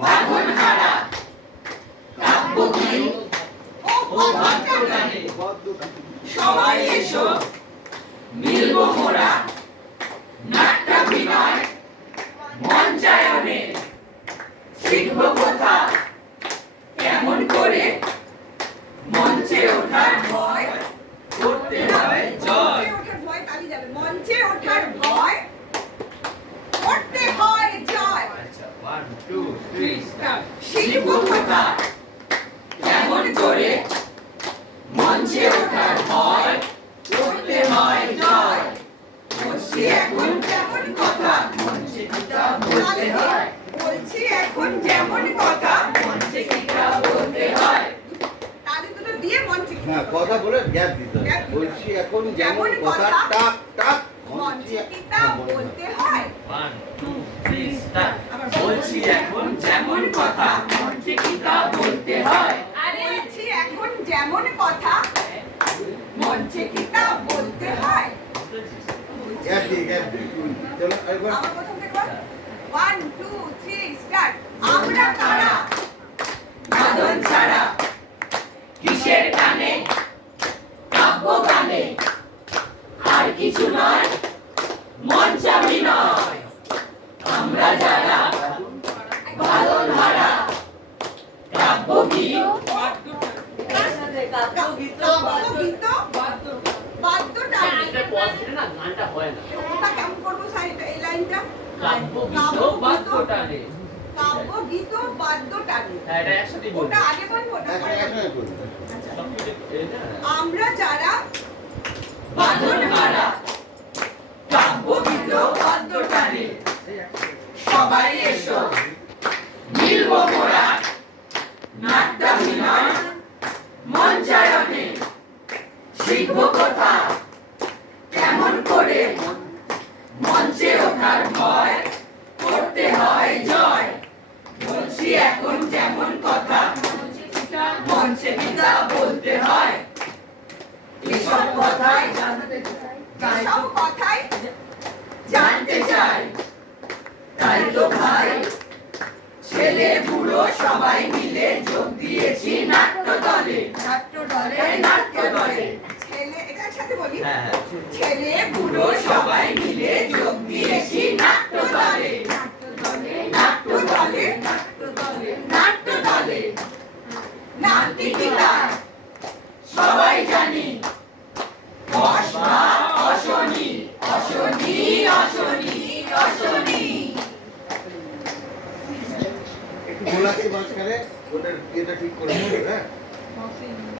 বাঁধনহারা কাব্যগীত ও বাদ্যগানে সবাই এসো মিলব মোরা নাট্যাভিনয় মঞ্চায়নে শিখব কথা কেমন করে মঞ্চে ওঠার ভয় করতে হয় জয়। মঞ্চে ওঠার ভয় করতে হয় জয়। শিখব কথা কেমন করে মঞ্চে ওঠার ভয় করতে হয় জয়। বলছি এখন যেমন কথা মঞ্চে কিটা বলতে হয়। বলছি এখন যেমন কথা মঞ্চে কিটা বলতে হয়। তাহলে দুটো দিয়ে মঞ্চে না কথা বলে গ্যাপ দিতে হবে। বলছি এখন যেমন কথা টাক টাক মঞ্চে কিটা বলতে হয়। 1 2 3 স্টার্ট। বলছি এখন যেমন কথা মঞ্চে কিটা বলতে হয়। বলছি এখন যেমন কথা মঞ্চে কিটা বলতে হয়। গ্যাপ দিই চলো একবার আমার প্রথম থেকে 1 2 3 স্টার্ট। আমরা কারা বাঁধন ছাড়া কিসের টানে কাব্য গানে আর কিছু নয় মঞ্চাভিনয়। আমরা যারা বাঁধনহারা কাব্যগীত কাব্যগীত বাদ্যটানে গানটা হয় না। ওটা কেমন করবো সাইডটা এই লাইনটা কাব্যগীত বাদ্যটানে কাব্যগীত বাদ্যটানে হ্যাঁ এটা একসাথে বলবো। ওটা আগে বলবো ওটা পরে বলবো। একসাথে করবো। সবকিছু এটা আমরা যারা বাঁধনহারা কাব্যগীত বাদ্যটানে সবাই এসো মিলব মোরা নাট্যাভিনয় মঞ্চায়নে শিখব কথা কেমন করে মঞ্চে ওঠার ভয় করতে হয় জয়। বলছি এখন যেমন কথা মঞ্চে কিটা বলতে হয়। এসব কথাই সব কথাই জানতে চাই। তাই তো ভাই ছেলে বুড়ো সবাই মিলে যোগ দিয়েছি নাট্য দলে। নাট্য দলে ছেলে এটা একসাথে বলি হ্যাঁ ছেলে বুড়ো সবাই মিলে যোগ দিয়েছি নাট্য দলে। নাট্য দলে নাট্য দলে নাট্য গীতার সবাই জানি অশ্বা অশনি অশনি অশনি অশনি। একটু বলাচ্ছি মাঝখানে ওদের ইয়েটা ঠিক করে নেবে হ্যাঁ